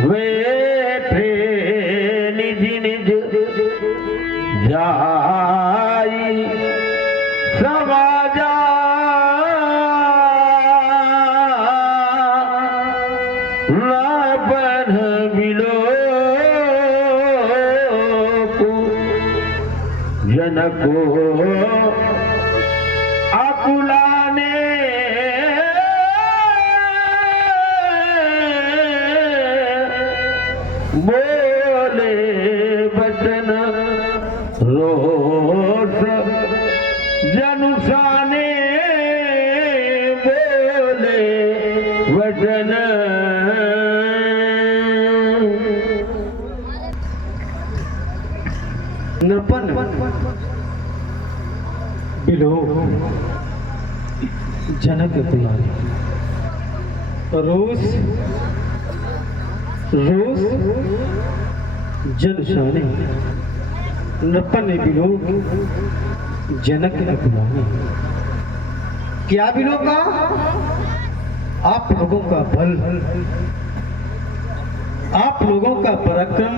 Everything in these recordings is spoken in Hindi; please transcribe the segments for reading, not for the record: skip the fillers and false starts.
बैठे निज निज जाई समाजा बन मिलो जनको आकुलाने बोले बचन रोष जनुषाने बोले वचन नृपन बिलो जनक बुलाए रोष रोष जनशाने नृपन बिलो जनक बुलाए। क्या बिलो का आप लोगों का बल, आप लोगों का पराक्रम,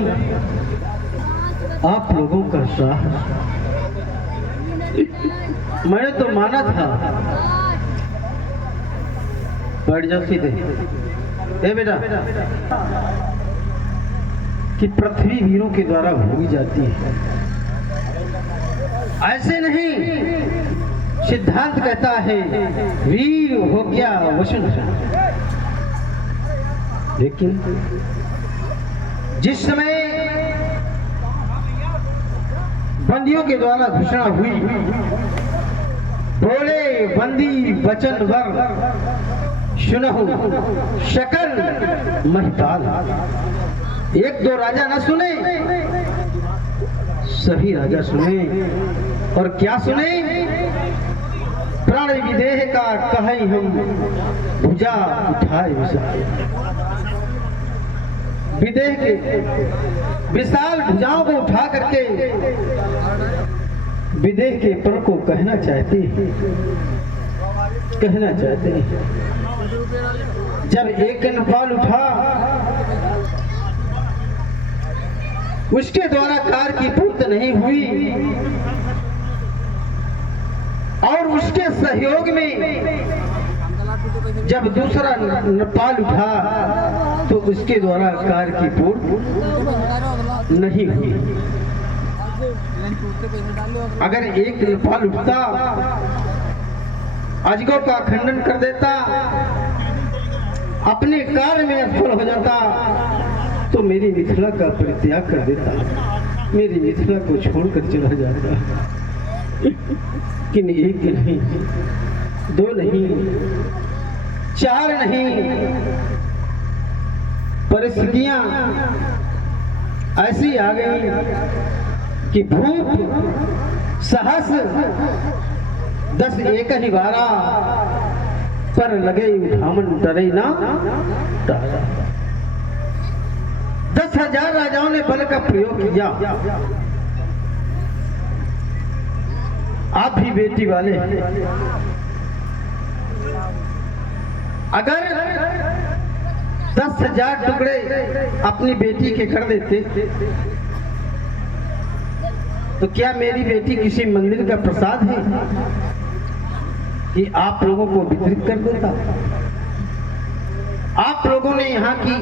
आप लोगों का साहस मैंने तो माना था। बैठ जाओ सीधे। ए बेटा, कि पृथ्वी वीरों के द्वारा भोगी जाती है, ऐसे नहीं। सिद्धांत कहता है वीर हो गया वचन। लेकिन जिस समय बंदियों के द्वारा घोषणा हुई, बोले बंदी वचन वर सुनहु शकल महिपाल। एक दो राजा न सुने, सभी राजा सुने। और क्या सुने? प्राण विदेह का कहीं हम भुजा उठाए विशाल। विदेह के विशाल भुजाओं को उठा करके विदेह के पर को कहना चाहते हैं, कहना चाहते हैं। जब एक नपाल उठा, उसके द्वारा कार्य की पूर्ति नहीं हुई और उसके सहयोग में जब दूसरा नपाल उठा तो उसके द्वारा कार्य की पूर्ति नहीं हुई। अगर एक नपाल उठता, अजगों का खंडन कर देता, अपने कार्य में असफल हो जाता, तो मेरी मिथिला का परित्याग कर देता, मेरी मिथिला को छोड़कर चला जाता। कि एक नहीं, दो नहीं, चार नहीं, परिस्थितियां ऐसी आ गई कि भूप सहस 10 एक ही बारा पर लगे उठामन डरे ना टारा। 10,000 राजाओं ने बल का प्रयोग किया। आप भी बेटी वाले हैं, अगर 10,000 टुकड़े अपनी बेटी के कर देते तो क्या मेरी बेटी किसी मंदिर का प्रसाद है कि आप लोगों को वितरित कर देता? आप लोगों ने यहाँ की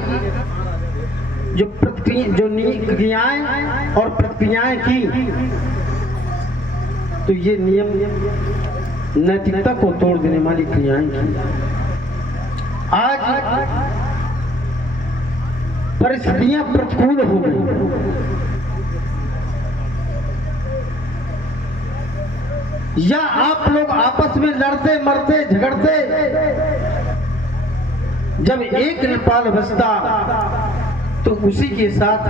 जो क्रियाएं और प्रतिक्रियाएं की, तो ये नियम नैतिकता को तोड़ देने वाली क्रियाएं की। आज परिस्थितियां प्रतिकूल हो गई, या आप लोग आपस में लड़ते मरते झगड़ते, जब एक नेपाल बसता तो उसी के साथ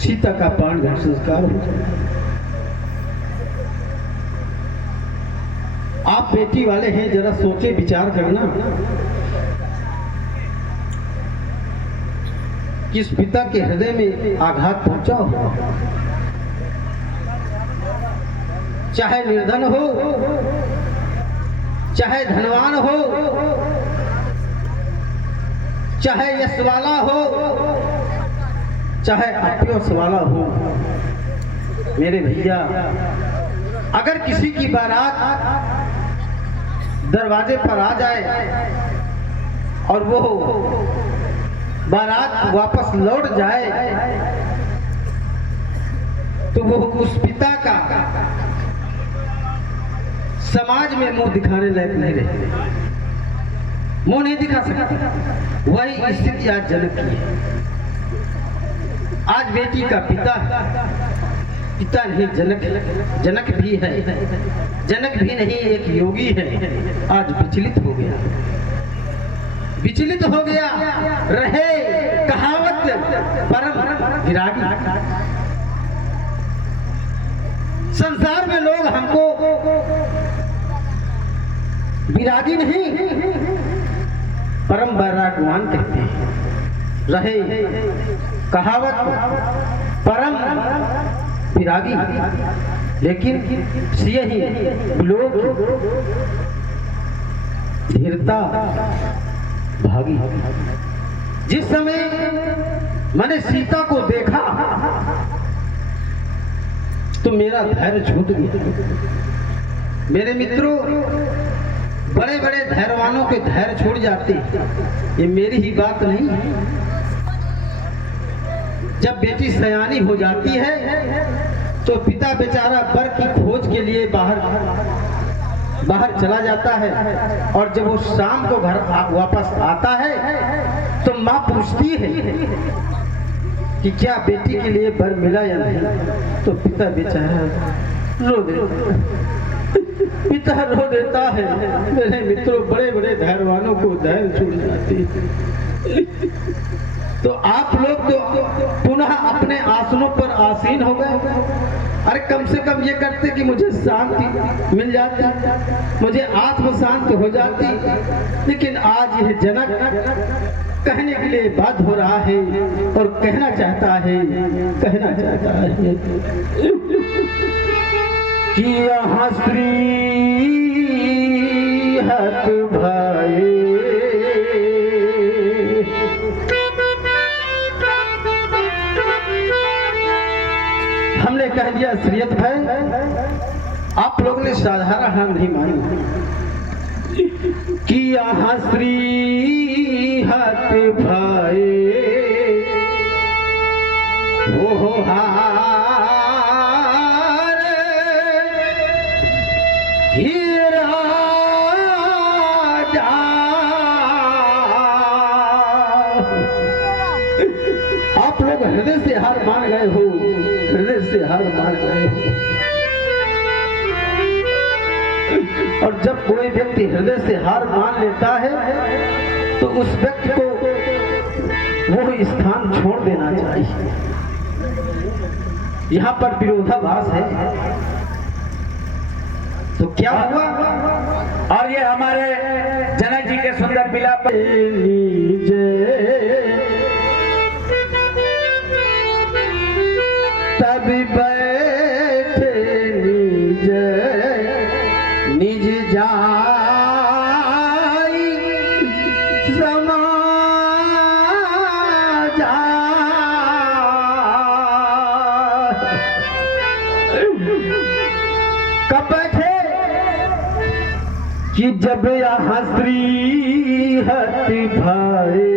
सीता का प्राणघात संस्कार हो जाए। आप बेटी वाले हैं, जरा सोचे विचार करना, किस पिता के हृदय में आघात पहुंचा हो, चाहे निर्धन हो, चाहे धनवान हो, चाहे यश वाला हो चाहे अपयश वाला हो, मेरे भैया अगर किसी की बारात दरवाजे पर आ जाए और वो बारात वापस लौट जाए तो वो उस पिता का समाज में मुंह दिखाने लायक नहीं रहे, मुंह नहीं दिखा सकता। वही स्थिति आज जनक की है। आज बेटी का पिता नहीं जनक भी है, जनक भी नहीं एक योगी है, आज विचलित हो गया रहे कहावत परम विरागी। संसार में लोग हमको विरागी नहीं परम वैरागवान कहते हैं। रहे कहावत परम विरागी, लेकिन यही लोग धीरता भागी। जिस समय मैंने सीता को देखा तो मेरा धैर्य छूट गया। मेरे मित्रों, बड़े बड़े धैर्यवानों के धैर्य छूट जाते हैं, ये मेरी ही बात नहीं है। जब बेटी सयानी हो जाती है तो पिता बेचारा वर की खोज के लिए बाहर चला जाता है, और जब वो शाम को घर वापस आता है तो माँ पूछती है कि क्या बेटी के लिए वर मिला या नहीं, तो पिता बेचारा रो देता है। मेरे मित्रों, बड़े बड़े धैर्यवानों को धैर्य छूट जाती है। तो आप लोग तो पुनः अपने आसनों पर आसीन हो गए। अरे कम से कम ये करते कि मुझे शांति मिल जाती, मुझे आत्म शांति हो जाती। लेकिन आज यह जनक कहने के लिए बाध्य हो रहा है और कहना चाहता है कि यहाँ स्त्री हत भाई हमने कह दिया श्रीयत भाई, आप लोग ने साधारण हार नहीं मानी कि यहाँ स्त्री हत भाई हो हीरा आप लोग हृदय से हार मान गए हो, हृदय से हार मान गए हो। और जब कोई व्यक्ति हृदय से हार मान लेता है तो उस व्यक्ति को वो स्थान छोड़ देना चाहिए। यहाँ पर विरोधाभास है। तो क्या हुआ? और ये हमारे जनक जी के सुंदर विलाप तब बैठे निज जाई समा जा। कब बैठे? कि जब यहाँ स्त्री हत भाई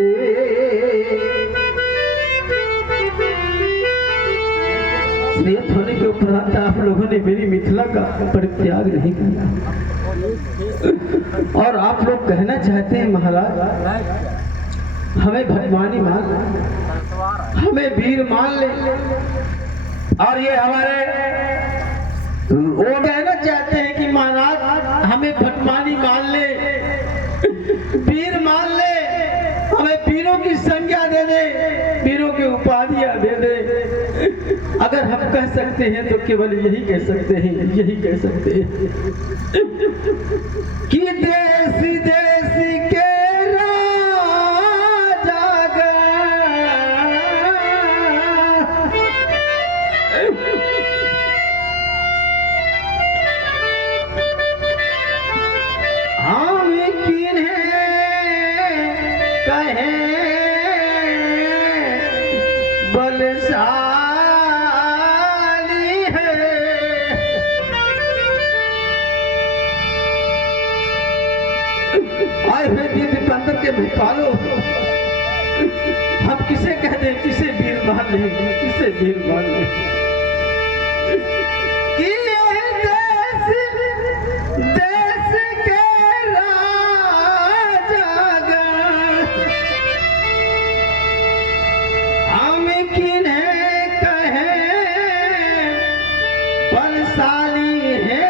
स्नेहित होने के उपरांत आप लोगों ने मेरी मिथिला का परित्याग नहीं किया। और आप लोग कहना चाहते हैं महाराज हमें भगवानी मान ले, हमें वीर मान ले। और ये हमारे वो कहना चाहते हैं कि महाराज हमें भगवानी मान ले, वीर मान ले, हमें वीरों की संज्ञा दे दे, वीरों की उपाधियां दे दे। अगर हम कह सकते हैं तो केवल यही कह सकते हैं कि देसी देसी के राजा हम किन्हें कहें कर के भाई पालो। हम किसे कह दें, किसे वीर मान ले, किसे वीर मान ले। कि ये देश के राजागण हम किन्हें कहें बलशाली है,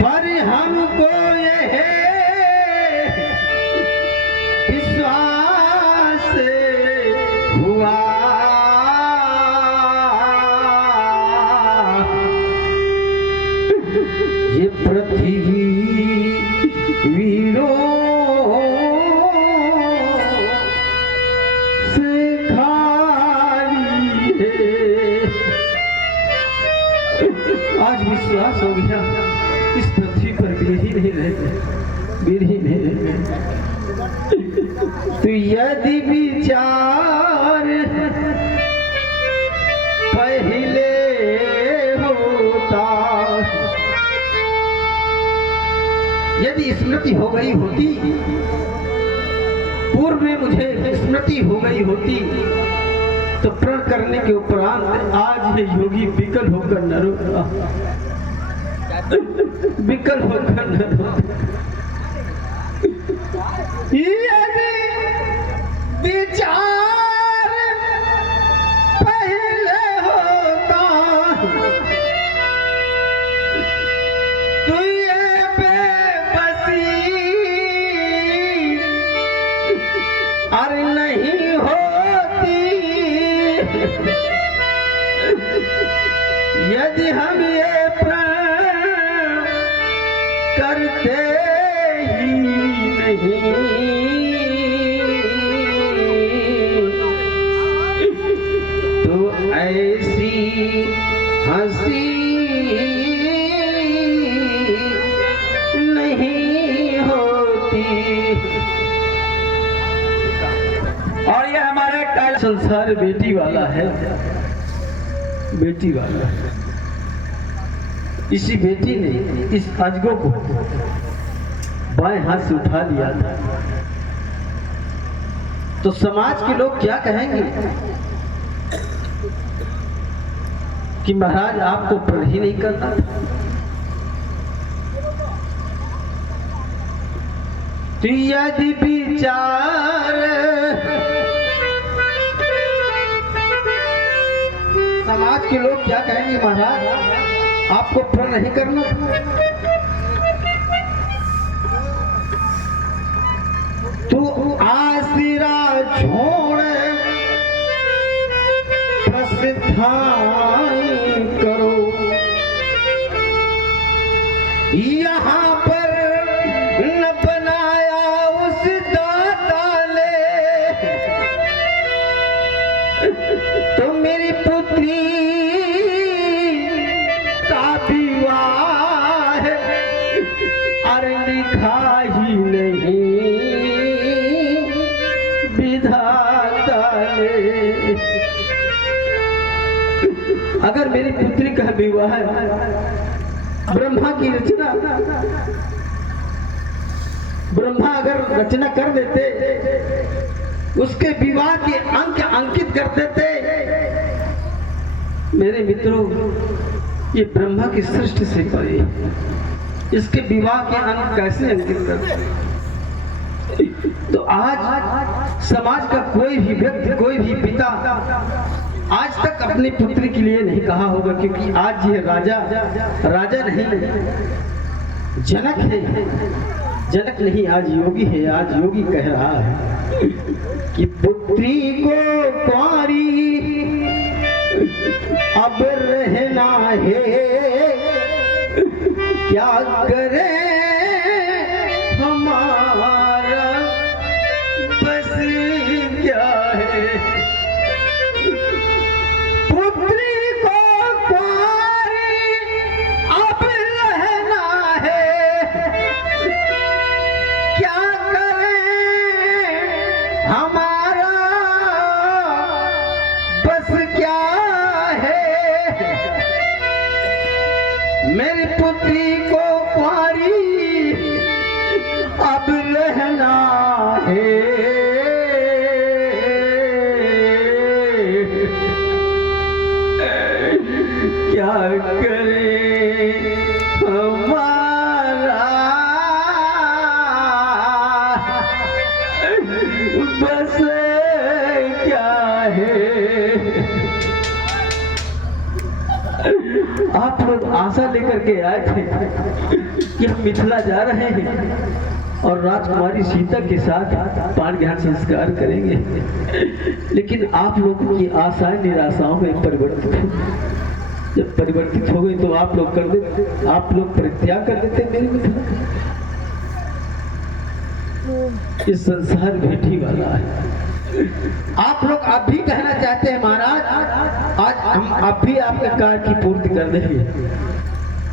पर हमको यह विश्वास हुआ ये पृथ्वी वीरों से खाली है। आज विश्वास हो गया इस पृथ्वी पर वीर ही नहीं रहते, वीर ही नहीं रहते। तो यदि विचार पहले होता, यदि स्मृति हो गई होती, पूर्व में मुझे स्मृति हो गई होती, तो प्रण करने के उपरांत आज ये योगी विकल होकर न रोता, विकल होकर न रोता। यदि विचार पहले होता तो ये बेबसी अरे नहीं होती। यदि हम ये प्रण करते ही नहीं तो ऐसी हंसी नहीं होती। और ये हमारे संसार बेटी वाला है, बेटी वाला है। इसी बेटी ने इस अजगो को बाएं हाथ से उठा लिया था, तो समाज के लोग क्या कहेंगे कि महाराज आपको प्रण ही नहीं करना था। तो यदि विचार समाज के लोग क्या कहेंगे, महाराज आपको प्रण नहीं करना। तू आसिरा छोड़ प्रसिद्धाई करो, यहाँ पर न बनाया उस दाता ने तो मेरी पुत्री का विवाह अरे लिखा ही नहीं विधाता ने। अगर मेरी पुत्री का विवाह ब्रह्मा की रचना, ब्रह्मा अगर रचना कर देते, उसके विवाह के अंक अंकित कर देते, मेरे मित्रों ये ब्रह्मा की सृष्टि से परे, इसके विवाह के अंक कैसे अंकित करते। तो आज समाज का कोई भी व्यक्ति, कोई भी पिता आज तक अपनी पुत्री के लिए नहीं कहा होगा, क्योंकि आज ये राजा नहीं जनक है, जनक नहीं आज योगी है। आज योगी कह रहा है कि पुत्री को कुंवारी अब रहना है, क्या करे हमारा बस क्या है। पुत्री को कुंवारी अब रहना है, क्या करे हमारा बस क्या है। मेरी पुत्री को कुंवारी आप लोग आशा लेकर के आए थे कि हम मिथिला जा रहे हैं और राजकुमारी सीता के साथ पाण ग्रहण संस्कार करेंगे, लेकिन आप लोगों की आशाएं निराशाओं में परिवर्तित हो। जब परिवर्तित हो गई तो आप लोग परित्याग कर देते मेरी मिथिला। ये संसार भेटी वाला है। आप लोग अब भी कहना चाहते हैं महाराज, आज हम अब भी आपके कार्य की पूर्ति कर देंगे,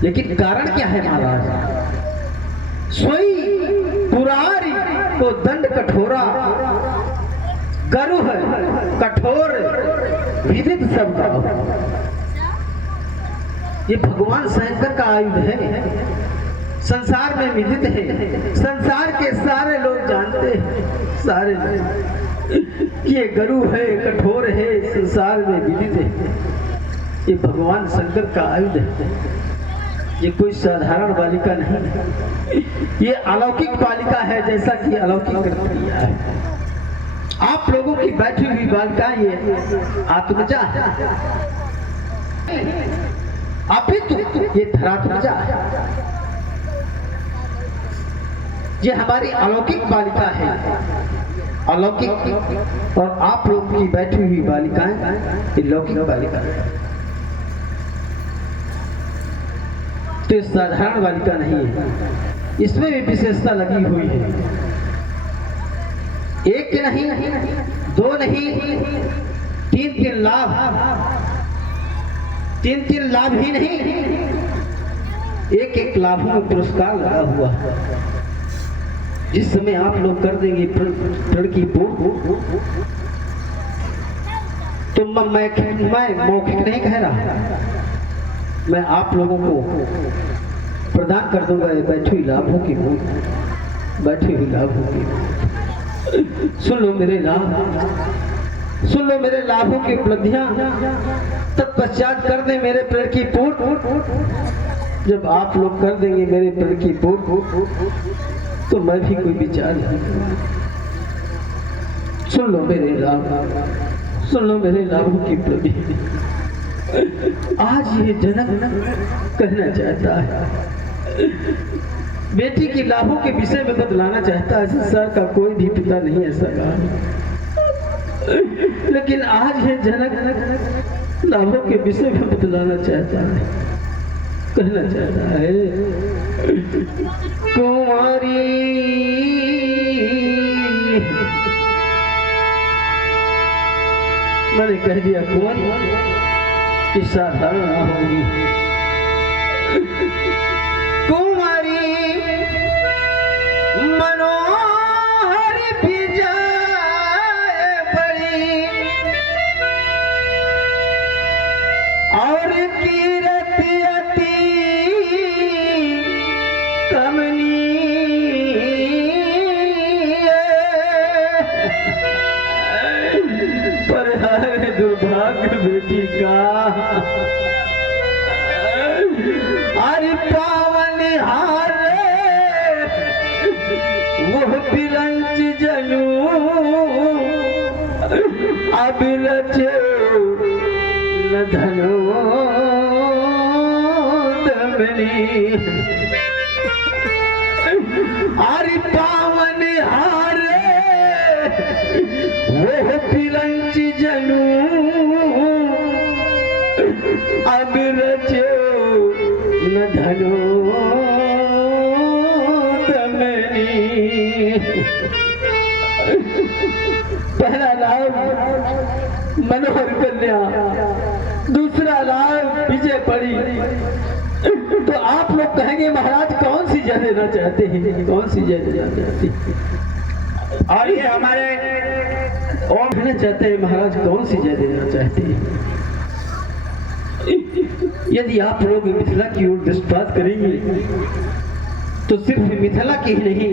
लेकिन कारण क्या है महाराज? सोई पुरारी को दंड कठोरा, गरु है कठोर विदित शब्द। ये भगवान शंकर का आयुध है, संसार में विदित है, संसार के सारे लोग जानते हैं, सारे लोग कि ये गरु है कठोर है, संसार में विदित है। ये भगवान शंकर का आयुध है, ये कोई साधारण बालिका नहीं है, ये अलौकिक बालिका है, जैसा कि अलौकिक कृतिया है। आप लोगों की बैठी हुई बालिका ये आत्मजा है, अपितु ये धरात्मजा है। ये हमारी अलौकिक बालिका है, अलौकिक, और आप लोग की बैठी हुई बालिकाएं ये लौकिक बालिका है। तो साधारण बालिका नहीं है, इसमें भी विशेषता लगी हुई है। एक नहीं, दो नहीं, तीन लाभ ही नहीं, एक लाभों में पुरस्कार लगा हुआ है। जिस समय आप लोग कर देंगे प्रण की पूर्व, तो मैं मौखिक नहीं कह रहा, मैं आप लोगों को प्रदान कर दूंगा बैठी हुई लाभों की भूख, बैठी हुई लाभों की। सुन लो मेरे लाभ, सुन लो मेरे लाभों की उपलब्धियां, तत्पश्चात कर दे मेरे प्रण की पूर्व। जब आप लोग कर देंगे मेरे प्रण की पूर्व, तो मैं भी कोई विचार नहीं करूंगा। सुन लो मेरे लाभ, सुन लो मेरे लाभों की उपलब्धि। आज ये जनक कहना चाहता है, बेटी के लाभों के विषय में बतलाना चाहता है। संसार का कोई भी पिता नहीं ऐसा कहा, लेकिन आज ये जनक लाभों के विषय में बतलाना चाहता है, कहना चाहता है। कुंवारी मैंने कह दिया कुंवारी, कि साधारण ना होगी। कुंवारी मनोहर विजय बड़ी, और कीरति अति कमनीय, पर है दुर्भाग्य बेटी का, अरे पावन हारे वो बिरंच जलू, अबिरचे न धनो दमनी। अरे पावन हारे वो बिरंच जलू, अबिरचे न धनो दमनी। पहला लाभ मनोहर कन्या, दूसरा लाभ विजय पड़ी। तो आप लोग कहेंगे महाराज कौन सी जय देना चाहते हैं, कौन सी जय देना चाहते हैं? और ये हमारे और कहना चाहते हैं महाराज कौन सी जय देना चाहते हैं? यदि आप लोग मिथिला की ओर दृष्टिपात करेंगे तो सिर्फ मिथिला की ही नहीं,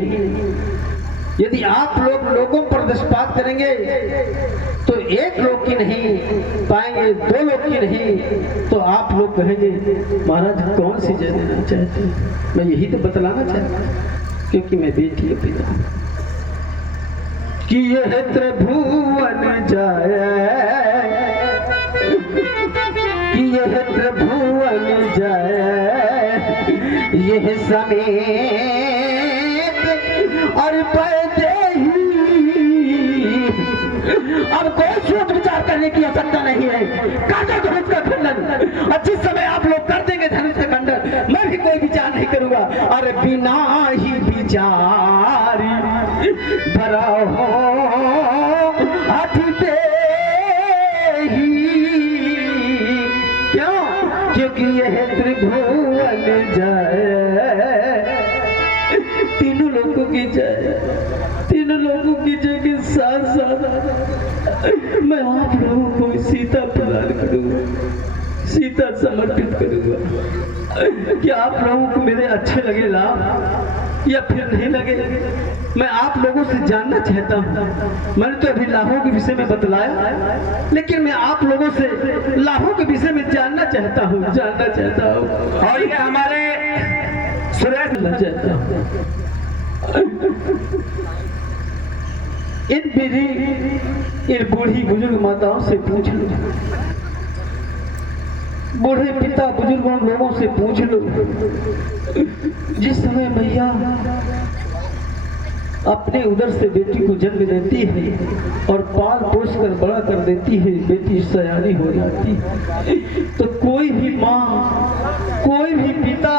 यदि आप लोग लोगों पर दृष्टिपात करेंगे तो एक लोग की नहीं पाएंगे, दो लोग की नहीं, तो आप लोग कहेंगे महाराज कौन सी जय देना चाहते हैं? मैं यही तो बतलाना चाहता हूं, क्योंकि मैं बेटी पिता कि यह त्रिभुवन जाए, कि यह त्रिभुवन बन जाए यह समेत और पर्दे ही। अब कोई सोच विचार करने की आवश्यकता नहीं है, काटा धनुष का खंडन। और जिस समय आप लोग कर देंगे धनुष का खंडन, मैं भी कोई विचार नहीं करूंगा। और बिना ही विचार भरा हो हाथ पे ही। क्यों? क्योंकि यह त्रिभुवन जय, तीनों लोगों की जय, तीनों लोगों की जय के साथ साथ मैं आप लोगों को सीता प्रदान करूंगा, सीता समर्पित करूंगा। क्या आप लोगों को मेरे अच्छे लगे लाभ या फिर नहीं लगे? मैं आप लोगों से जानना चाहता हूँ। मैंने तो अभी लाभों के विषय में बतलाया, लेकिन मैं आप लोगों से लाभों के विषय में जानना चाहता हूँ। और ये हमारे सुरेश चाहता हूँ। इन बूढ़ी बुजुर्ग माताओं से पूछ लो, बूढ़े पिता बुजुर्गों लोगों से पूछ लो, जिस समय मैया अपने उदर से बेटी को जन्म देती है और पाल पोस कर बड़ा कर देती है, बेटी सयानी हो जाती है, तो कोई भी माँ, कोई भी पिता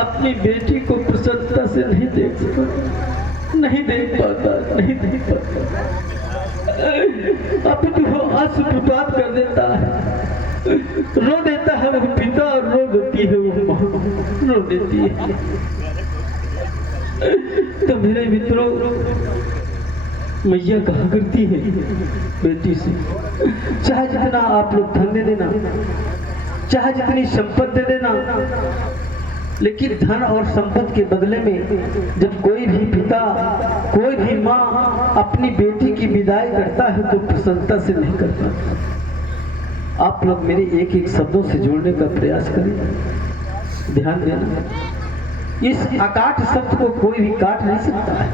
अपनी बेटी को प्रसन्नता से नहीं देख सकता, नहीं देख पाता। अपनी वो आंसू-पुपात कर देता है, रो देता है वो पिता और रो देती है वो माँ, रो देती है। तो मेरे मित्रों, मैया कहा करती है बेटी से, चाहे जितना आप लोग धन दे देना, चाहे जितनी संपत्ति दे देना, लेकिन धन और संपत्ति के बदले में जब कोई भी पिता, कोई भी माँ अपनी बेटी की विदाई करता है तो प्रसन्नता से नहीं करता। आप लोग मेरे एक एक शब्दों से जोड़ने का प्रयास करें, ध्यान देना। इस अकाट शब्द को कोई भी काट नहीं सकता है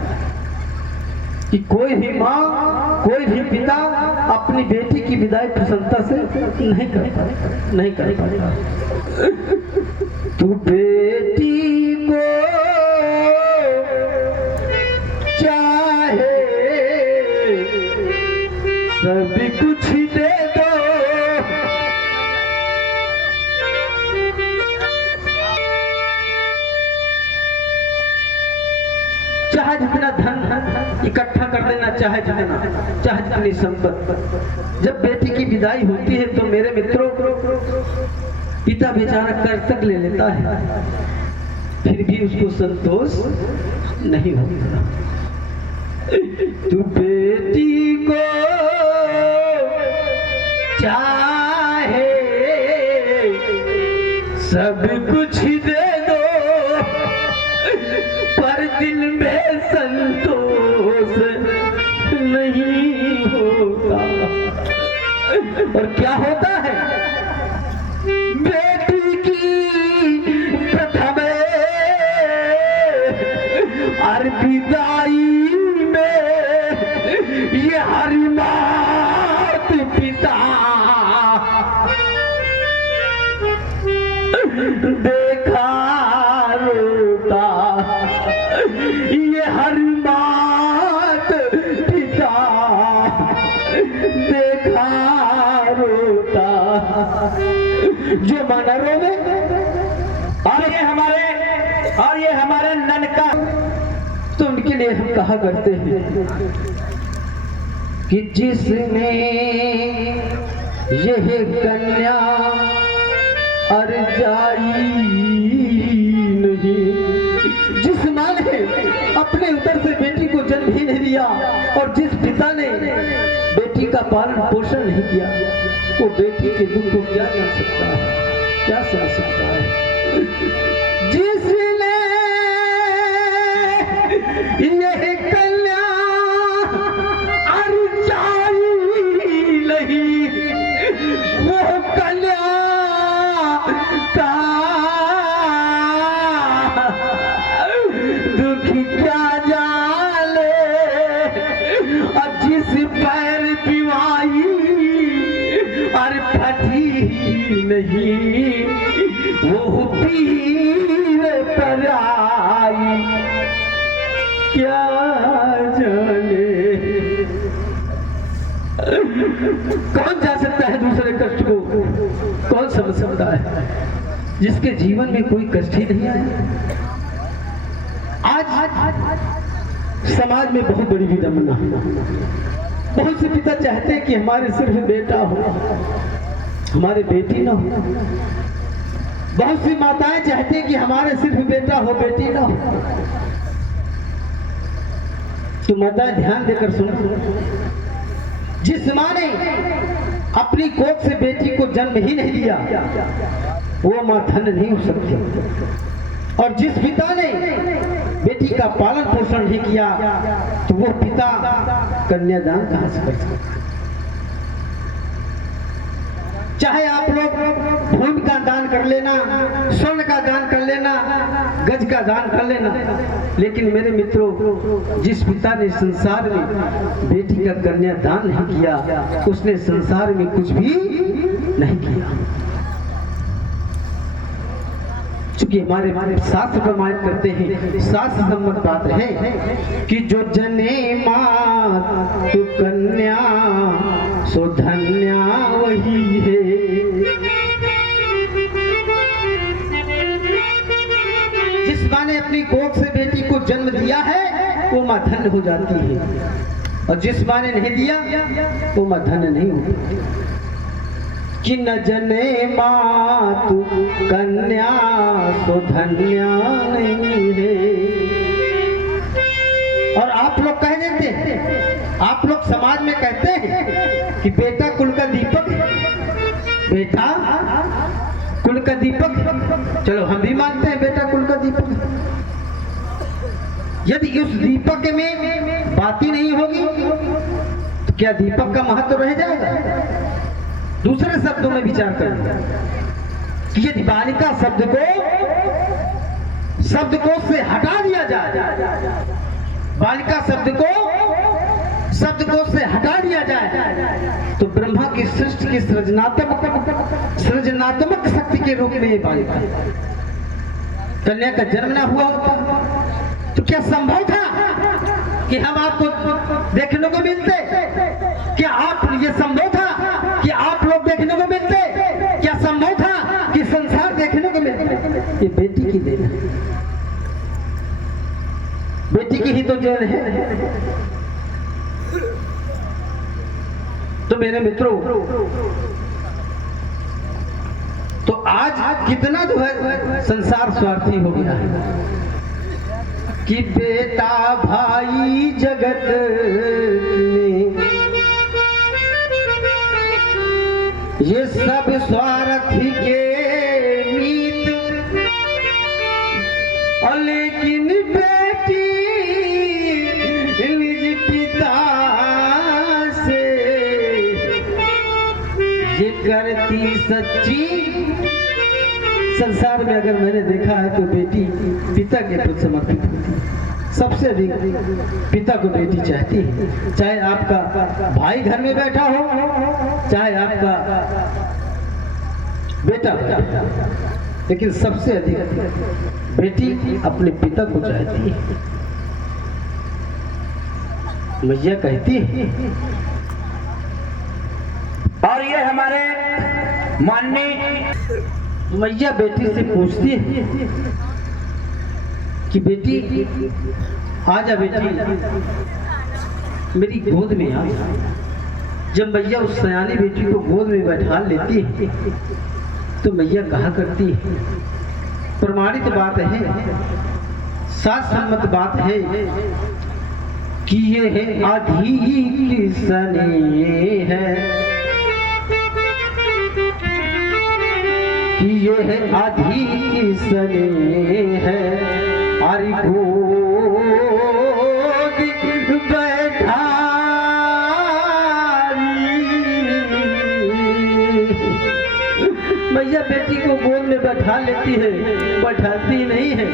कि कोई भी माँ, कोई भी पिता अपनी बेटी की विदाई प्रसन्नता से नहीं कर पाता। तू बेटी को चाहे सब कुछ दे दो, चाहे जितना धन इकट्ठा कर देना, चाहे जितनी संपत्ति, जब बेटी की विदाई होती है तो मेरे मित्रों पिता बेचारा कर्तव्य ले लेता है, फिर भी उसको संतोष नहीं होता। तू बेटी को चाहे सब कुछ दे दो, पर दिल में संतोष नहीं होता। और क्या होता है? बेटी की प्रथम और विदाई में ये हरि मात पिता देखा रोता, ये हरि मात पिता देखा रोता। जो माना रोवे। और ये हमारे ननका, तो उनके लिए हम कहा करते हैं कि जिसने यह कन्या अर जाई नहीं, जिस माँ ने अपने उदर से बेटी को जन्म ही नहीं दिया और जिस पिता ने बेटी का पालन पोषण नहीं किया, वो बेटी के दुख को क्या जान सकता है, क्या समझ सकता है? जिसने यह कन्या अर जाई नहीं, वो कन्या का दुख क्या जाने, और जिस पैर पिवाई और फटी नहीं, वो पीर पर आई क्या जाने। कौन जा सकता है दूसरे कष्ट को, कौन समझ सकता है जिसके जीवन में कोई कष्ट ही नहीं आया। आज समाज में बहुत बड़ी विडंबना है। बहुत से पिता चाहते हैं कि हमारे सिर्फ बेटा हो, हमारे बेटी ना हो। बहुत सी माताएं चाहती हैं कि हमारे सिर्फ बेटा हो, बेटी ना हो। तो माताएं ध्यान देकर सुनो, जिस मां ने अपनी कोख से बेटी को जन्म ही नहीं दिया वो मां धन्य नहीं हो सकती। और जिस पिता ने बेटी का पालन पोषण नहीं किया तो वो पिता कन्यादान कहां से कर सकता। चाहे आप लोग भूमि का दान कर लेना, स्वर्ण का दान कर लेना, गज का दान कर लेना, लेकिन मेरे मित्रों, जिस पिता ने संसार में बेटी का कन्यादान नहीं किया उसने संसार में कुछ भी नहीं किया। चूंकि हमारे शास्त्र प्रमाणित करते हैं, शास्त्र सम्मत बात है कि जो जने मां तू कन्या सो धन्या वही है। जिस मां ने अपनी कोख से बेटी को जन्म दिया है वो मां धन्य हो जाती है, और जिस मां ने नहीं दिया वो मां धन्य नहीं होती। कि न जने मां तू कन्या तो धन्या नहीं है। और आप लोग कह देते हैं, आप लोग समाज में कहते हैं कि बेटा कुल का दीपक है, बेटा कुल का दीपक है। चलो हम भी मानते हैं बेटा कुल का दीपक है। यदि उस दीपक में बाती नहीं होगी तो क्या दीपक का महत्व रह जाएगा? दूसरे शब्दों में विचार करें कि यदि बालिका शब्दकोश से हटा दिया जाए, बालिका शब्दकोश से हटा दिया जाए तो ब्रह्मा की सृष्टि की सृजनात्मक शक्ति के रूप में ये बालिका कन्या का जन्म ना हुआ होता तो क्या संभव था कि हम आपको देखने को मिलते? क्या आप ये संभव था कि आप लोग देखने को मिलते? क्या संभव था कि संसार देखने को मिलते? ये बेटी की देन है, बेटी की ही तो देन है। तो मेरे मित्रों, तो आज कितना जो है संसार स्वार्थी हो गया है कि बेटा भाई जगत में ये सब स्वार्थी के मीत, और लेकिन बेटी निज पिता से ये करती सच्ची। संसार में अगर मैंने देखा है तो बेटी पिता के प्रति समर्पित होती है। सबसे अधिक पिता को बेटी चाहती है, चाहे आपका भाई घर में बैठा हो, चाहे आपका बेटा बैठा, लेकिन सबसे अधिक बेटी अपने पिता को चाहती है। मैया कहती है, और ये हमारे माननीय मैया बेटी से पूछती है कि बेटी आजा, बेटी मेरी गोद में आ। जब मैया उस सयानी बेटी को गोद में बैठा लेती है तो मैया कहा करती है, प्रमाणित बात है, शास्त्र सम्मत बात है कि ये है आधी किसने है, कि ये है आधी किसने है, आरी गोद बैठाई। मैया बेटी को गोद में बैठा लेती है, बैठाती नहीं है,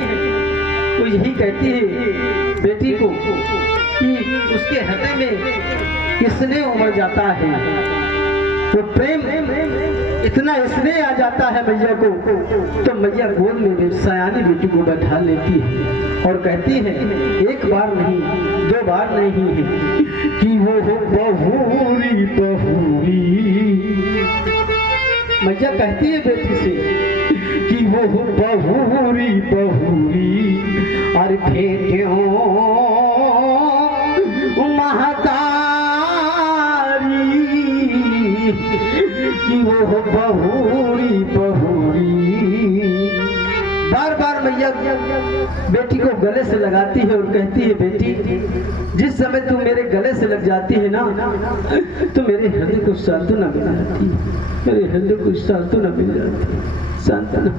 तो यही कहती है बेटी को कि उसके हृदय में किसने उमड़ जाता है, वो प्रेम इतना स्नेह आ जाता है मैया को, तो मैया गोद में सयानी बेटी को बैठा लेती है और कहती है, एक बार नहीं, दो बार नहीं है, कि वो हो बहुरी बहुरी। मैया कहती है बेटी से कि वो हो बहुरी बहुरी, और भेटो कि वो हो बहुरी बहुरी। बार बार मैया बेटी को गले से लगाती है और कहती है, बेटी जिस समय तू मेरे गले से लग जाती है ना, तो मेरे हृदय को सांत्वना मिल जाती है, मेरे हृदय को सांत्वना मिल जाती है, सांत्वना।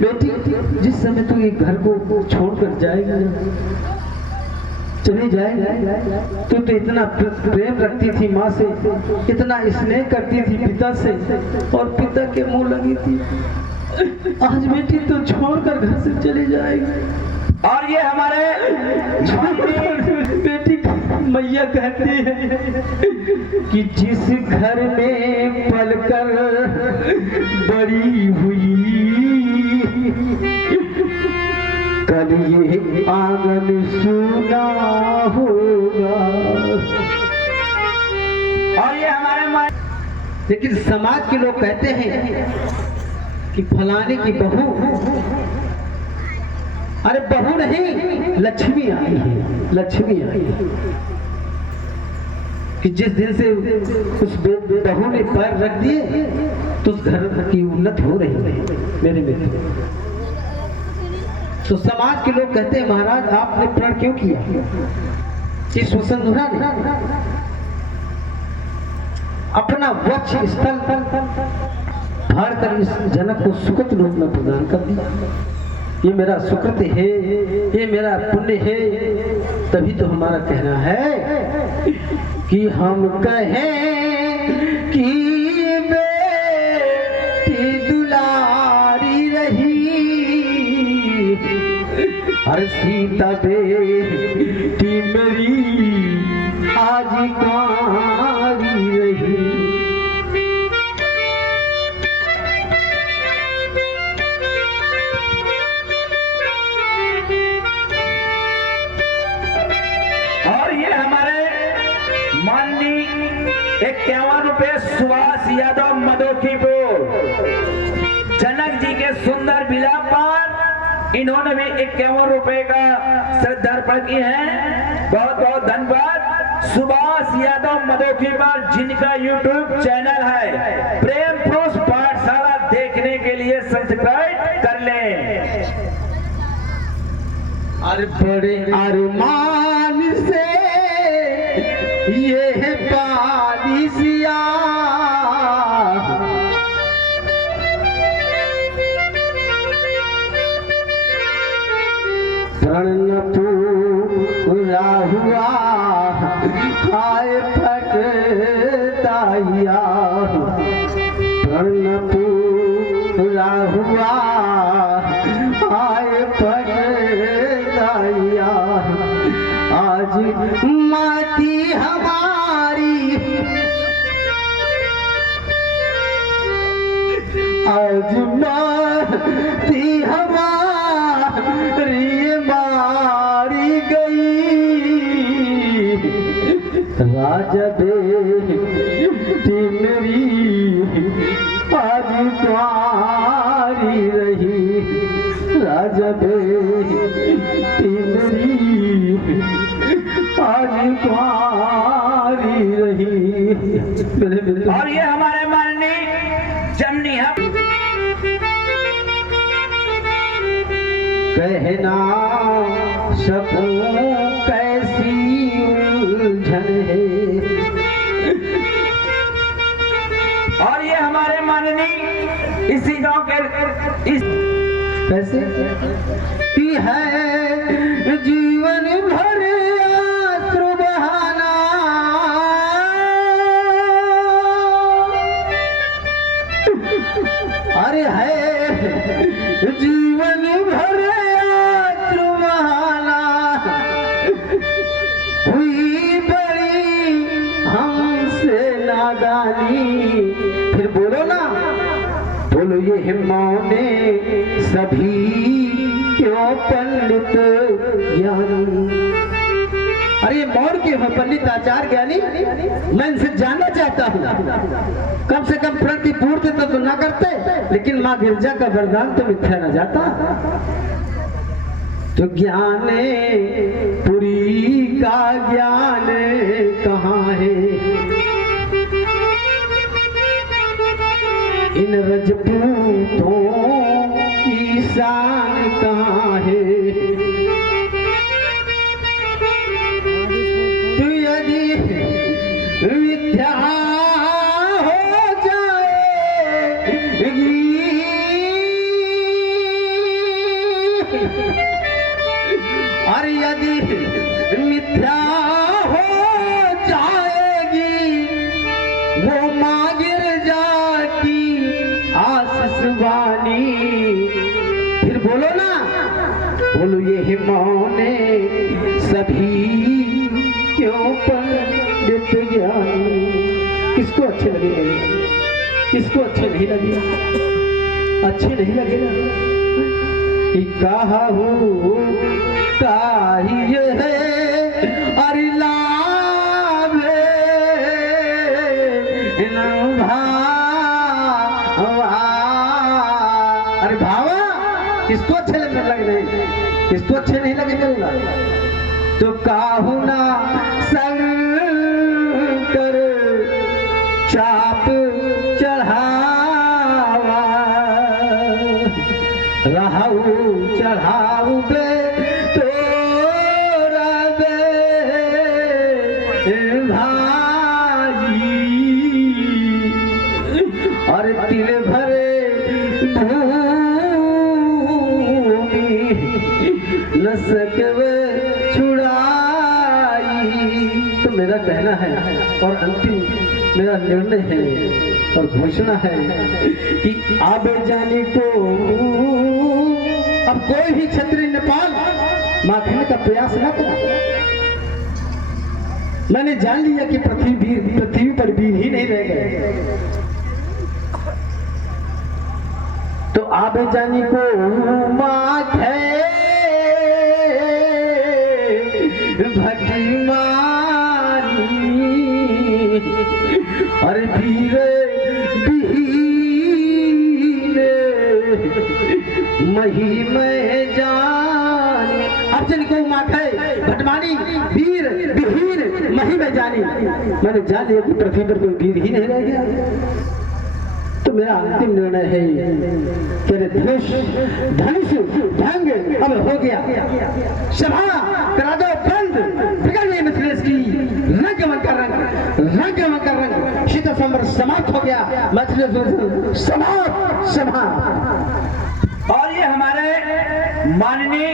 बेटी जिस समय तू ये घर को छोड़कर जाएगी, चली जाए, तू तो इतना प्रेम रखती थी माँ से, इतना स्नेह करती थी पिता से, और पिता के मुंह लगी थी, आज बेटी तो छोड़कर घर से चली जाएगी। और ये हमारे बेटी मैया कहती है कि जिस घर में पलकर बड़ी हुई, कल ये आंगन सुना होगा। और ये हमारे लेकिन समाज के लोग कहते हैं कि फलाने की बहू, अरे बहू नहीं, लक्ष्मी आई है, लक्ष्मी आई है। कि जिस दिन से उस बहू ने पैर रख दिए तो उस घर की उन्नत हो रही है मेरे मित्र। तो समाज के लोग कहते हैं, महाराज आपने प्रण क्यों किया? इस वसुंधरा ने अपना वक्ष स्थल फाड़ कर इस जनक को सुकृत रूप में प्रदान कर दिया। ये मेरा सुकृत है, ये मेरा पुण्य है, तभी तो हमारा कहना है कि हम कहें कि बेटी दुलारी रही, हर सीता बेटी मेरी आज कुंवारी रही। और ये हमारे माननीय 51 रुपये सुभाष यादव मधोखीपुर जनक जी के सुंदर विलाप पर इन्होंने भी 51 रुपए का श्रद्धार्पण किए हैं। बहुत बहुत धन्यवाद सुभाष यादव मधोखीपुर, जिनका यूट्यूब चैनल है प्रेम पुरुष पाठशाला, देखने के लिए सब्सक्राइब कर लें। अरे बड़े अरमान से ये है पालिसिया, प्रण पूरा हुआ हाय फटताया, प्रण पूरा हुआ हाय फटताया। आज माटी हमारी, आज माटी हमारी मारी गई, राजा बेटी मेरी आज कुंवारी रही, राजा बेटी मेरी आज कुंवारी रही। और ये हमारे माननीय जमनी हम कहना सकूं कैसी उलझन है। और ये हमारे माननीय इसी गांव के इस कैसे की है जीवन भर आंसू बहाना, अरे है जीवन भर आंसू बहाना, हुई बड़ी हमसे नादानी, ये मौने सभी क्यों पंडित ज्ञानी। अरे मौन क्यों है पंडित आचार्य ज्ञानी, मैं इनसे जानना चाहता हूँ। कम से कम प्रण की पूर्ति तो ना करते, लेकिन माँ गिरजा का वरदान तो मिथ्या न जाता। तो ज्ञाने पुरी का ज्ञान कहाँ है, इन रजपूतों की शान कहाँ है। तो यदि विद्या हो जाएगी, और यदि मिथ्या हो जाएगी वो माँ गिरजा की आशीष वाणी। फिर बोलो ना, बोलो ये मौने सभी क्यों पंडित ज्ञानी। किसको अच्छे लगेगा, किसको अच्छे नहीं लगेगा, अच्छे नहीं लगेगा। कहा हूँ काहिए है अरे लावे भावा। अरे भावा किसको अच्छे लगने लग रहे, किसको अच्छे नहीं लगेगा। तो काहू ना शंकर चाप चढ़ावा, रहू चढ़ाऊ बे तोरा बे भाई, और तिल भरे भूमि न सकवे छुड़ाई। तो मेरा कहना है और अंतिम मेरा निर्णय है और घोषणा है कि आबे जाने को अब कोई भी क्षत्रिय नेपाल मारने का प्रयास न करा। मैंने जान लिया कि पृथ्वी पर वीर ही नहीं रह गए। तो आबे जानी को माँ है भटमानी, और वीर मही में जानी। अब जिनको मात है भटमानी वीर विहीन मही में जानी, मैंने जान लिया कि पृथ्वी पर कोई वीर ही नहीं रह गया। तो मेरा अंतिम निर्णय है कि धनुष धनुष भंग अब हो गया। सभा करा दो बंद, बिगड़ गई मिथिलेश की रंग का रंग शीतल संबर समाप्त हो गया। मिथिलेश समाप्त। और ये हमारे माननीय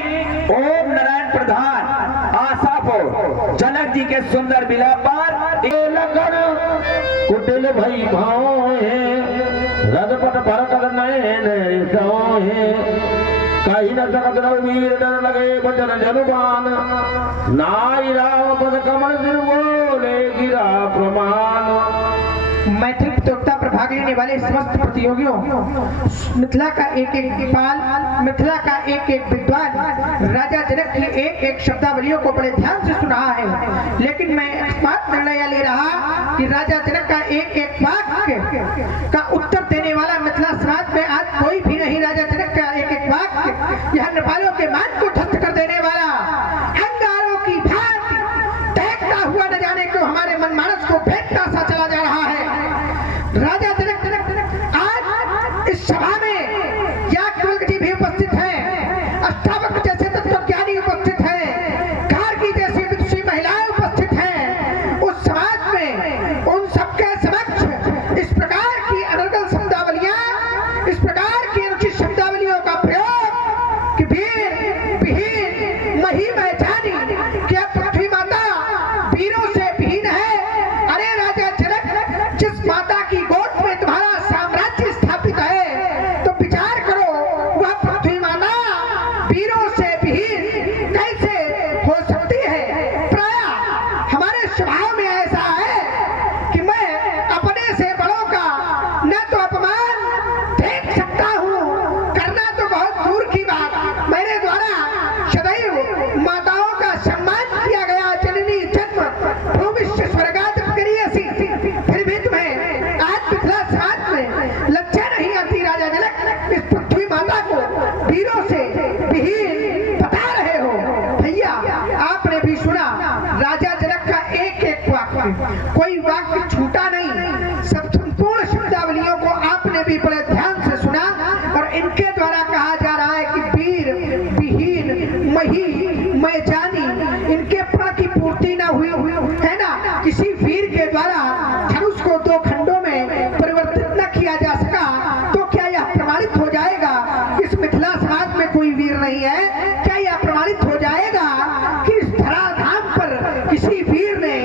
ओम नारायण प्रधान आशापुर जनक जी के सुंदर बिला पर कुटिल भई भाव है, रजपट भरत नयन सो है। कहीं न सकत रघुवीर डर लगे बचन जनुबान, नाई राव पद कमल सिर बोले गिरा प्रमाण। मैथिली प्रतियोगिता पर भाग लेने वाले समस्त प्रतियोगियों, मिथिला का एक एक नेपाल, मिथिला का एक एक विद्वान राजा जनक की एक एक शब्दावलियों को बड़े ध्यान से सुना है। लेकिन मैं अकस्मात निर्णय ले रहा कि राजा जनक का एक एक वाक्य का उत्तर देने वाला मिथिला समाज में आज कोई भी नहीं। राजा जनक का एक एक वाक्य यह नेपालों के मान को ध्वस्त कर देने वाला, अंगारों की भांति देखता हुआ न जाने क्यों हमारे मनमानस को फेंकता सा चला जा रहा है। राजा जनक आज इस सभा में याज्ञवल्क्य जी भी उपस्थित हैं, अष्टावक्र जैसे तत्वज्ञानी उपस्थित हैं, गार्गी जैसी विदुषी महिलाएं उपस्थित हैं। उस समाज में उन सबके समक्ष इस प्रकार की अनर्गल शब्दावलियां, इस प्रकार की अनुचित शब्दावलियों का प्रयोग कि वीर विहीन मही में जानी, क्या पृथ्वी माता वीरों से विहीन है। अरे राजा जनक इनके प्रण की पूर्ति ना हुई है ना, किसी वीर के द्वारा धनुष को 2 खंडों में परिवर्तित न किया जा सका, तो क्या यह प्रमाणित हो जाएगा इस मिथिला समाज में कोई वीर नहीं है? क्या यह प्रमाणित हो जाएगा कि इस धराधाम पर किसी वीर ने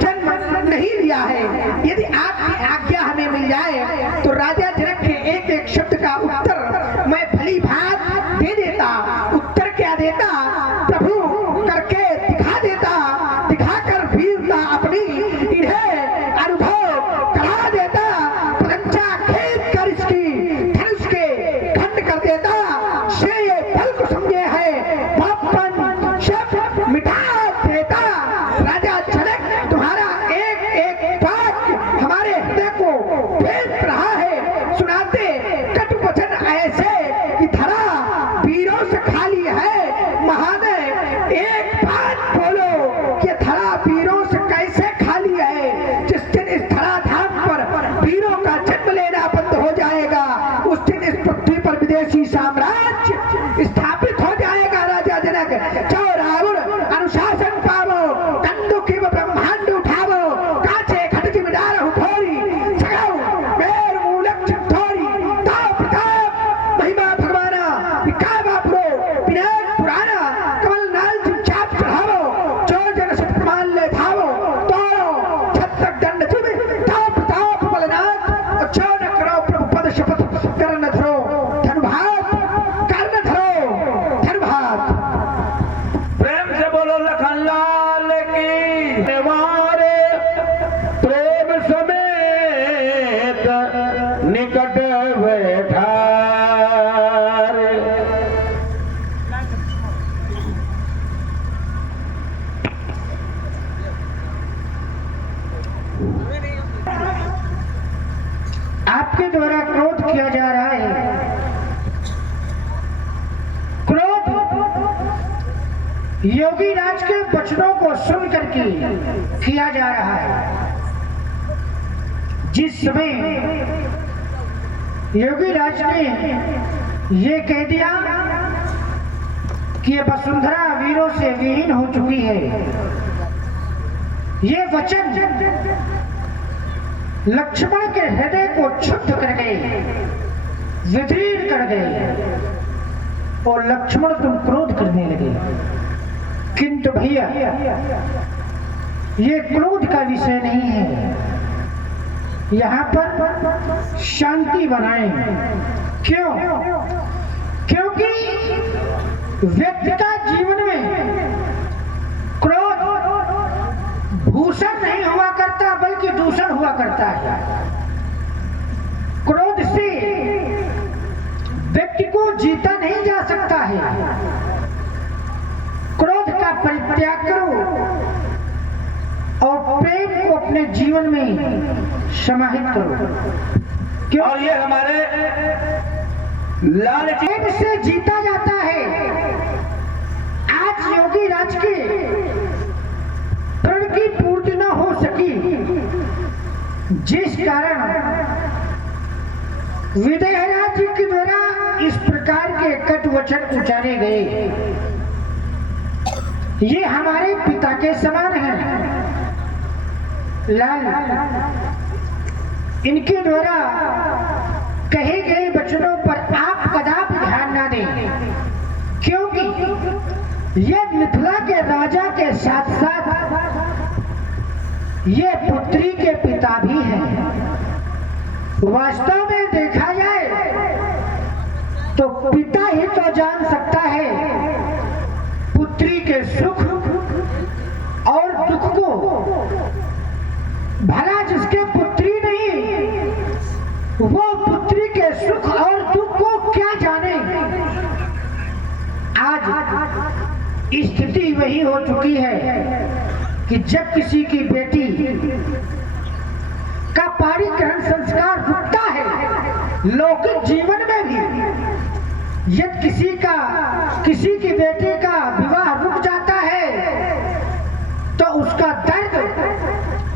जन्म नहीं लिया है? यदि आपकी आज्ञा हमें मिल जाए तो राजा जनक के एक एक शब्द का उत्तर मैं भली भांत दे देता। उत्तर क्या देता? प्रभु करके दिखा देता, दिखाकर वीरता अपनी इन्हें अनुभव करा देता, प्रशंसा खेत कर इसकी धनुष के खंड कर देता। से ये फल को समझे है पापन शब्द मिटा देता। राजा जनक तुम्हारा एक एक वाक्य हमारे हृदय को भेद रहा है, सुनाते कटु वचन ऐसे कि धरा वीरों से खाली है। महादेव एक बात बोलो कि धरा वीरों से कैसे खाली है? जिस दिन इस धराधाम पर वीरों का जन्म लेना बंद हो जाएगा, उस दिन इस पृथ्वी पर विदेशी साम्राज्य स्थापित हो जाएगा। राजा जनक जो रावण अनुशासन पावो, कंदु की ब्रह्मांड उठावो, काचे खटकी में डारो थोड़ी सगाओ मेर मूलक चित्तोरी ताप प्रताप महिमा भगवाना विका बापरो विनायक पुराना कमल नाल चुपचाप चढ़ावो, जो जन सत प्रमाण ले भावो, तोड़ो छत्रक दंड चुमे ताप प्रताप बलनाथ, और जो न करो प्रभु पद शपथ कर न धरो धनुभात, कर न धरो धनुभात। प्रेम से बोलो लखन लाल की। हमारे प्रेम समेत निकट बैठा रे। आपके द्वारा क्रोध किया जा रहा है। क्रोध योगी राज के वचनों को सुन करके किया जा रहा है। जिस समय योगी राज ने ये कह दिया कि ये वसुंधरा वीरों से विहीन हो चुकी है, ये वचन लक्ष्मण के हृदय को क्षुब्ध कर गए, विदीर्ण कर गए, और लक्ष्मण तुम क्रोध करने लगे। किंतु भैया ये क्रोध का विषय नहीं है, यहाँ पर शांति बनाएं। क्यों? क्योंकि व्यक्ति का जीवन में क्रोध भूषण नहीं हुआ करता बल्कि दूषण हुआ करता है। क्रोध से व्यक्ति को जीता नहीं जा सकता है। क्रोध का परित्याग करो और प्रेम को अपने जीवन में समाहित करो। क्यों? और ये हमारे लाल जी प्रेम से जीता जाता है। आज योगी राज के प्रण की पूर्ति न हो सकी, जिस कारण विदेहराज जी के द्वारा इस प्रकार के कटु वचन उचारे गए। ये हमारे पिता के समान हैं। लाल, इनके द्वारा कहे गए वचनों पर आप कदापि ध्यान ना दें, क्योंकि ये मिथिला के राजा के साथ साथ ये पुत्री के पिता भी हैं। वास्तव में देखा जाए तो पिता ही तो जान सकता है पुत्री के सुख और दुख को। भला जिसके पुत्री नहीं, वो पुत्री के सुख और दुख को क्या जाने। आज स्थिति वही हो चुकी है कि जब किसी की बेटी का पाणिग्रहण संस्कार रुकता है, लौकिक जीवन में भी यदि किसी की बेटी का विवाह रुक जाता है तो उसका दर्द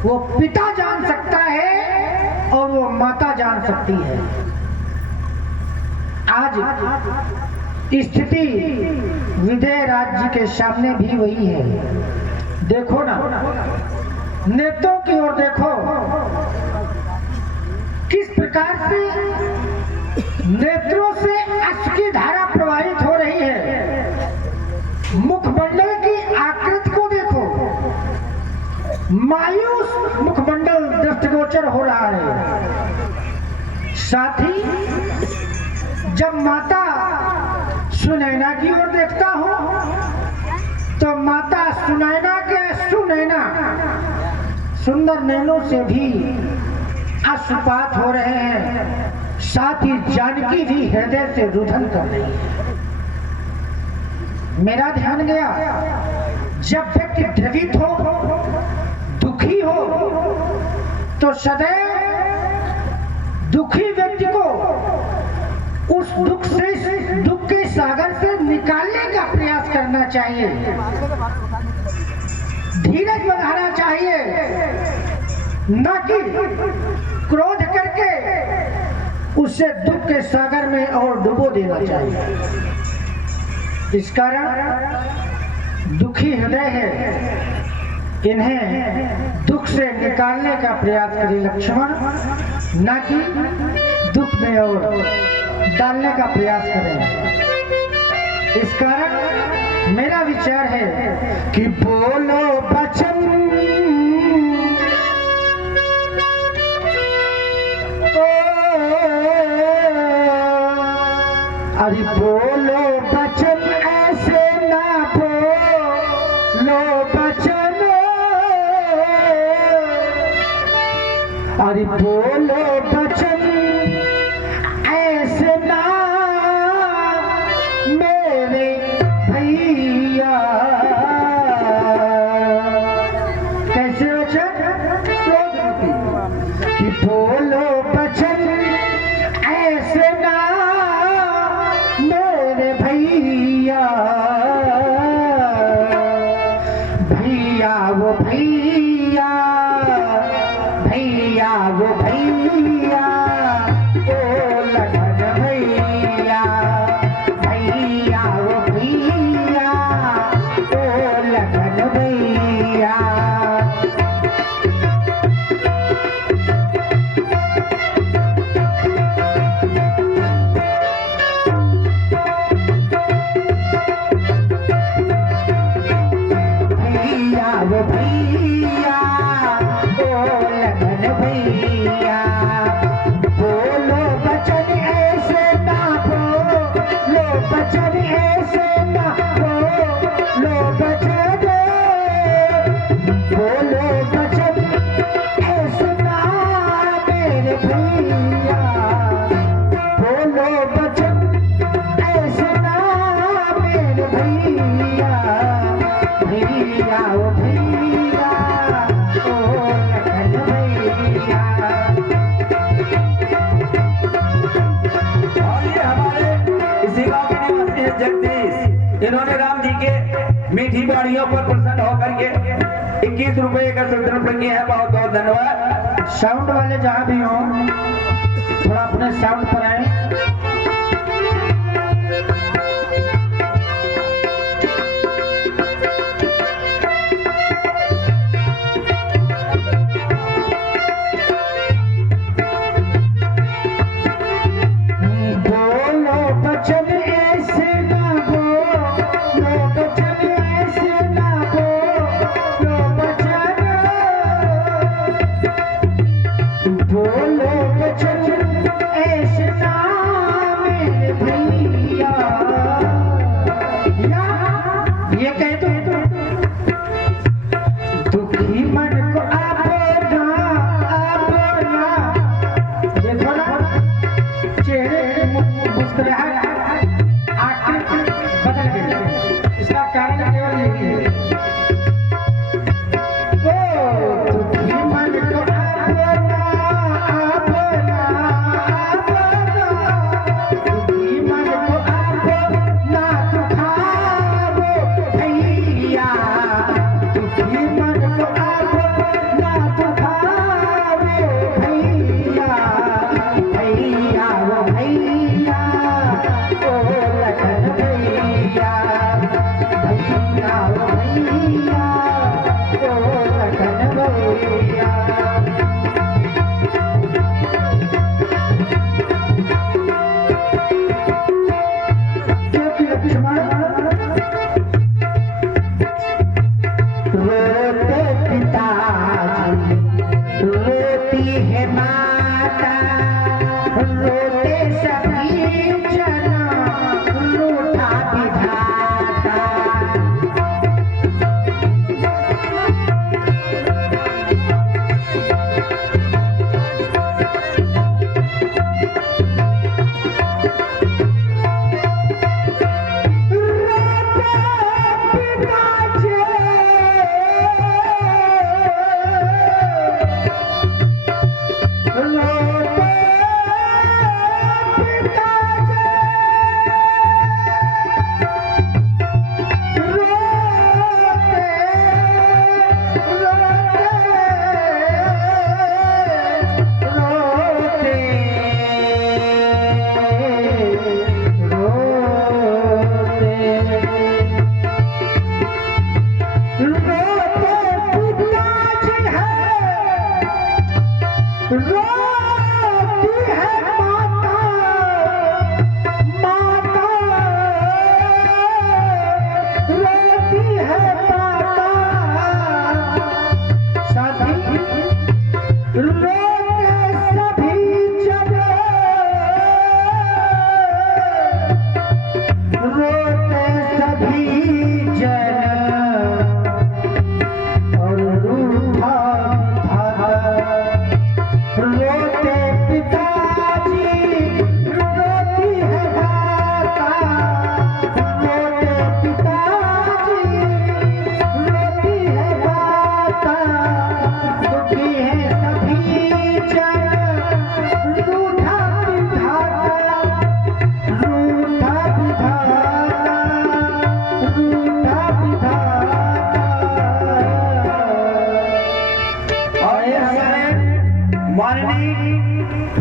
वो पिता जान सकता है और वो माता जान सकती है। आज स्थिति विजय राज्य के सामने भी वही है। देखो ना, नेत्रों की ओर देखो, किस प्रकार से नेत्रों से अश्रु की धारा प्रवाहित हो रही है। मुखमंडल की आकृति को देखो, मायूस मुखमंडल दृष्टिगोचर हो रहा है। साथ ही जब माता सुनैना की ओर देखता हूं तो माता सुनैना के सुनैना सुंदर नैनों से भी अश्रुपात हो रहे हैं। साथ ही जानकी भी हृदय से रुदन कर रही है। मेरा ध्यान गया, जब व्यक्ति द्रवित हो, दुखी हो, तो सदैव दुखी व्यक्ति को उस दुख के सागर से निकालने का प्रयास करना चाहिए, धीरज बढ़ाना चाहिए, न कि क्रोध करके उसे दुख के सागर में और डुबो देना चाहिए। इस कारण दुखी हृदय है, इन्हें दुख से निकालने का प्रयास करें लक्ष्मण, न कि दुख में और डालने का प्रयास करें। इस कारण मेरा विचार है कि बोलो बचन, अरे बोलो बचन, ऐसे ना बोलो बचन, अरे बोलो बचन ऐसे ना मेरे भैया। कैसे वचन? कि बोलो बचन ऐसे ना मेरे भैया, भैया वो भैया, भैया वो भैया, ओ लगन भैया, भैया वो भैया, ओ लगन भैया। इन्होंने राम जी के मीठी बाड़ियों पर प्रसन्न होकर के 21 रुपए का संतरण किया है। बहुत बहुत धन्यवाद। साउंड वाले जहां भी हो, थोड़ा अपने साउंड पर आए। मन को आप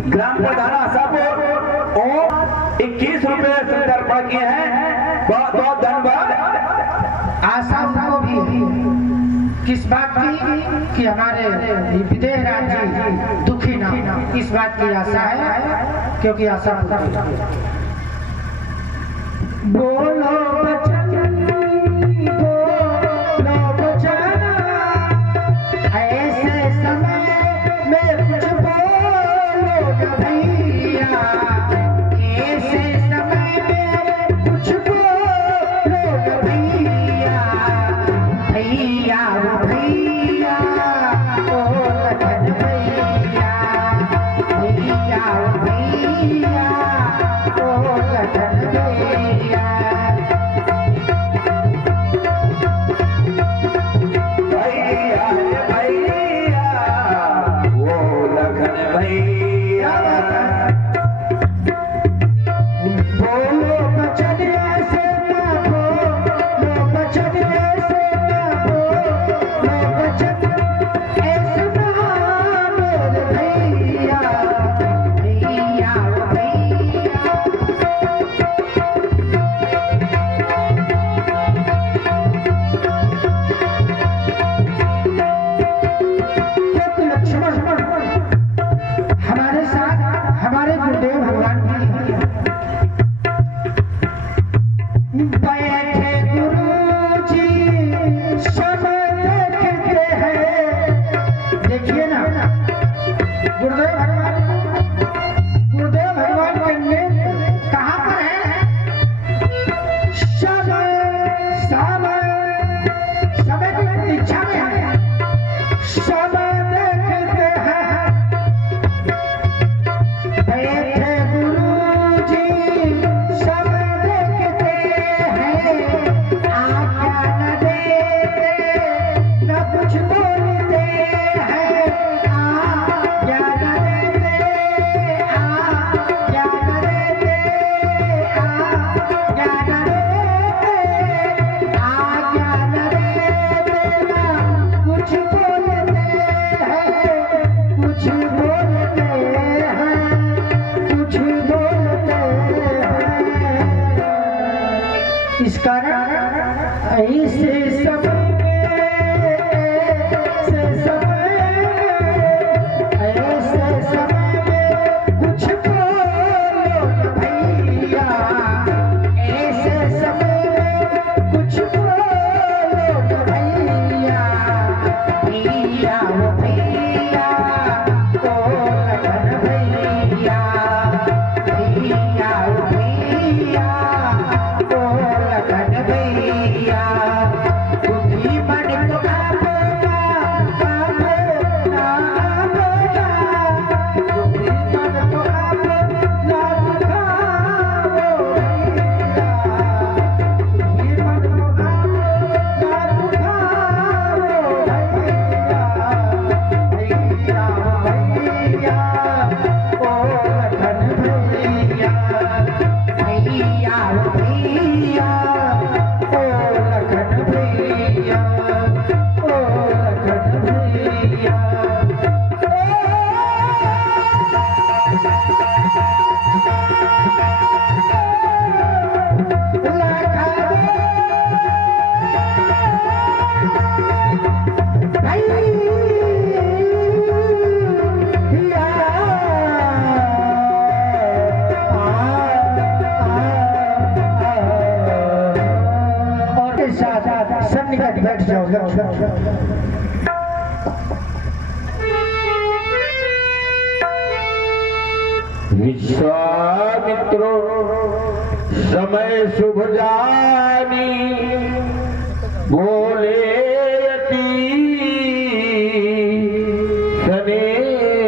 ग्राम प्रधान आशापुर और 21 रुपए संदर्भ किए हैं। बहुत बहुत धन्यवाद। आशा को भी किस बात की कि हमारे विदेह राज जी दुखी ना हो, इस बात की आशा है, क्योंकि आशा बोलो बचन, बोलो बचन, ऐसे समय में कुछ बोलो न भैया, ऐसे समय में कुछ बोलो न भैया, भैया ओ भैया, ओ लखन भैया, भैया ओ भैया, ओ लखन भैया। भैया भैया वो लखन भैया, बोलो बचन ऐसे ना बोलो, बचन ऐसे ना बोलो, बचन ऐसे ना बोलो भैया, भैया ओ भैया। एक लक्ष्मण हमारे साथ हमारे गुरुदेव भगवान की बैठे गुरुजी समय देखते हैं। देखिए ना गुरुदेव भगवान के नेत्र कहाँ पर है? समय समय समय की प्रतीक्षा में है, समय देखते हैं। बैठे गुरुजी समय देखते हैं, आज्ञा न देते न कुछ बोलते हैं, आज्ञा न देते, आज्ञा न देते, आज्ञा न देते, आज्ञा न देते न कुछ बोलते हैं, कुछ बोलते हैं, कुछ बोलते हैं। इस कारण ऐसे समय में, ऐसे समय में, ऐसे समय में कुछ बोलो न भैया, ऐसे समय में कुछ बोलो न भैया, भैया ओ भैया, ओ लखन भैया, भैया ओ भैया, ओ लखन भैया। दुखी मन को आपना, आपना, आपना, दुखी मन को आपना दुखाओ भैया, दुखी मन को आपना दुखाओ भैया, भैया भैया ओ लखन भैया, भैया भैया ओ लखन भैया, ओ लखन भैया। और साथ सन्निकट बैठ जाओ लक्ष्मण। विश्वामित्रो समय शुभ जानी, बोले यति स्नेह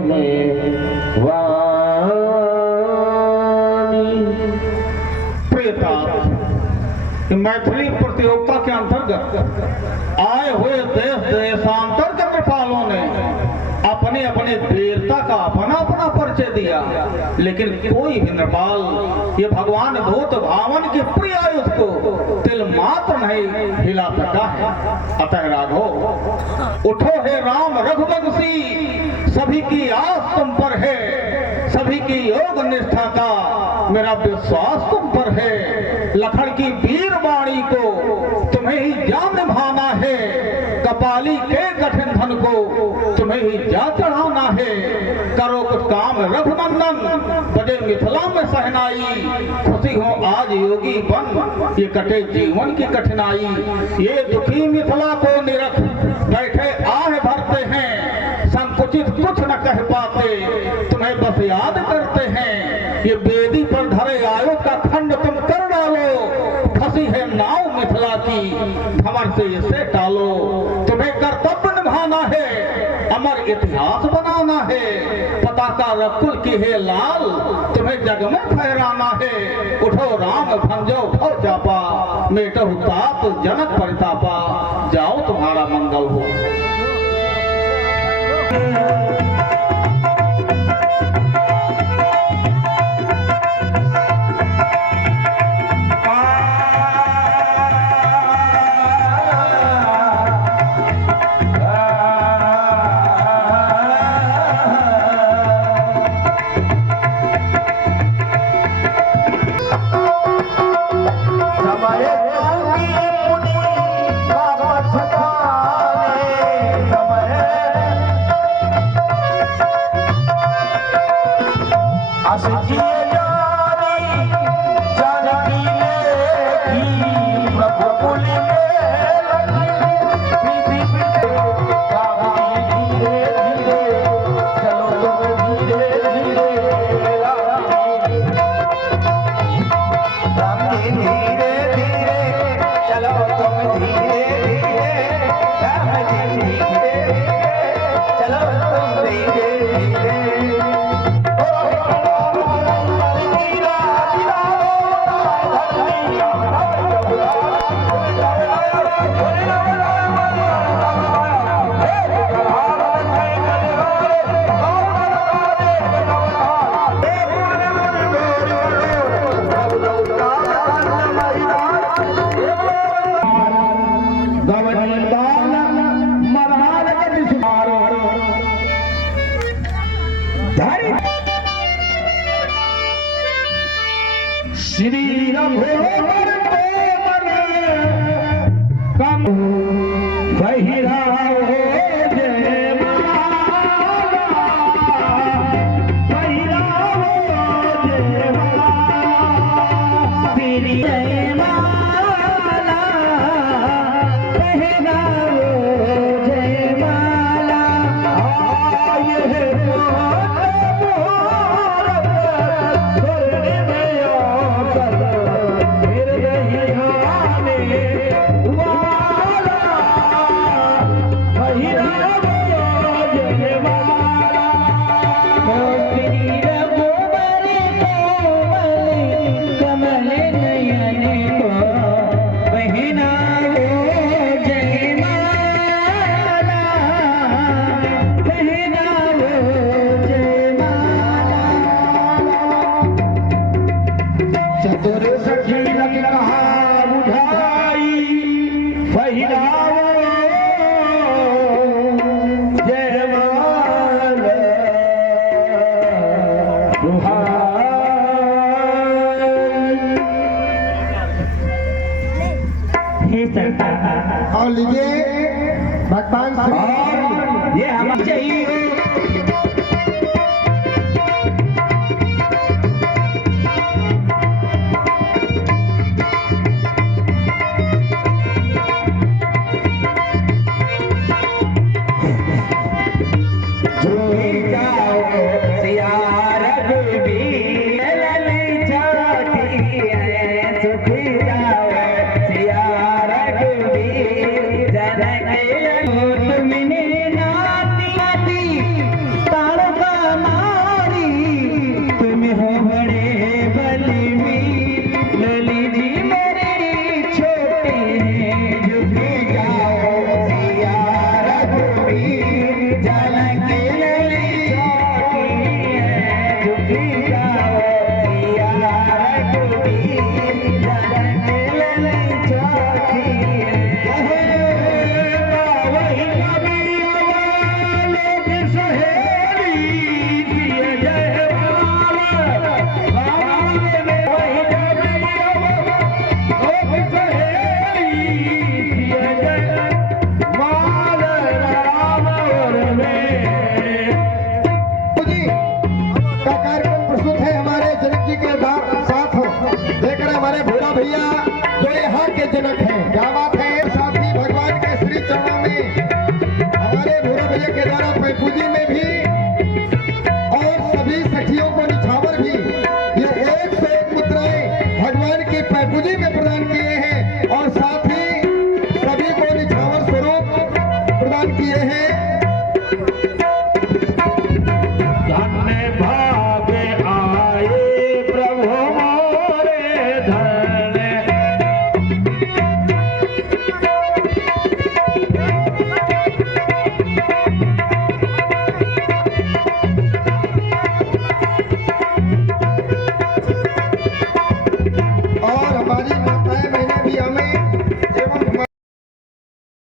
में वाणी। प्रियता, मैथिली प्रतियोगिता के अंतर्गत आए हुए देश देशांतर के कृपालों ने अपने अपने वीरता का अपना अपना परिचय दिया। लेकिन कोई भी नृपाल ये भगवान भूत भावन के प्रिय आयुध को तिल मात्र नहीं हिला सका है। अतः राघव उठो हे राम रघुवंशी, सभी की आस तुम पर है, सभी की योग निष्ठा का मेरा विश्वास तुम पर है। लखन की वीर वाणी को तुम्हें ही जान निभाना है, कपाली के कठिन धन को तुम्हें ही जा चढ़ाना है। करो कुछ काम रघुनंदन, बजे मिथिला में सहनाई, खुशी हो आज योगी बन, ये कटे जीवन की कठिनाई। ये दुखी मिथिला को निरख बैठे आह भरते हैं, संकुचित कुछ न कह पाते, तुम्हें बस याद करते हैं। ये बेदी पर धरे आयोग का खंड तुम कर डालो, फंसी है नाव मिथिला की, भंवर से इसे टालो। तुम्हें कर्तव्य निभाना है, अमर इतिहास बनाना है, पताका रकुल की है लाल, तुम्हें जग में फहराना है। उठो राम भंजो उठो चापा, मेटो तात जनक परितापा, जाओ तुम्हारा मंगल हो। श्री रघुवर कम बहिरा हो जय माला, बहिरा हो जय माला, श्री जय माला, बहिरा हो जय माला। आये और लीजिए भगवान और ये हमें चाहिए। तुमने नाती के द्वारा पैफूजी में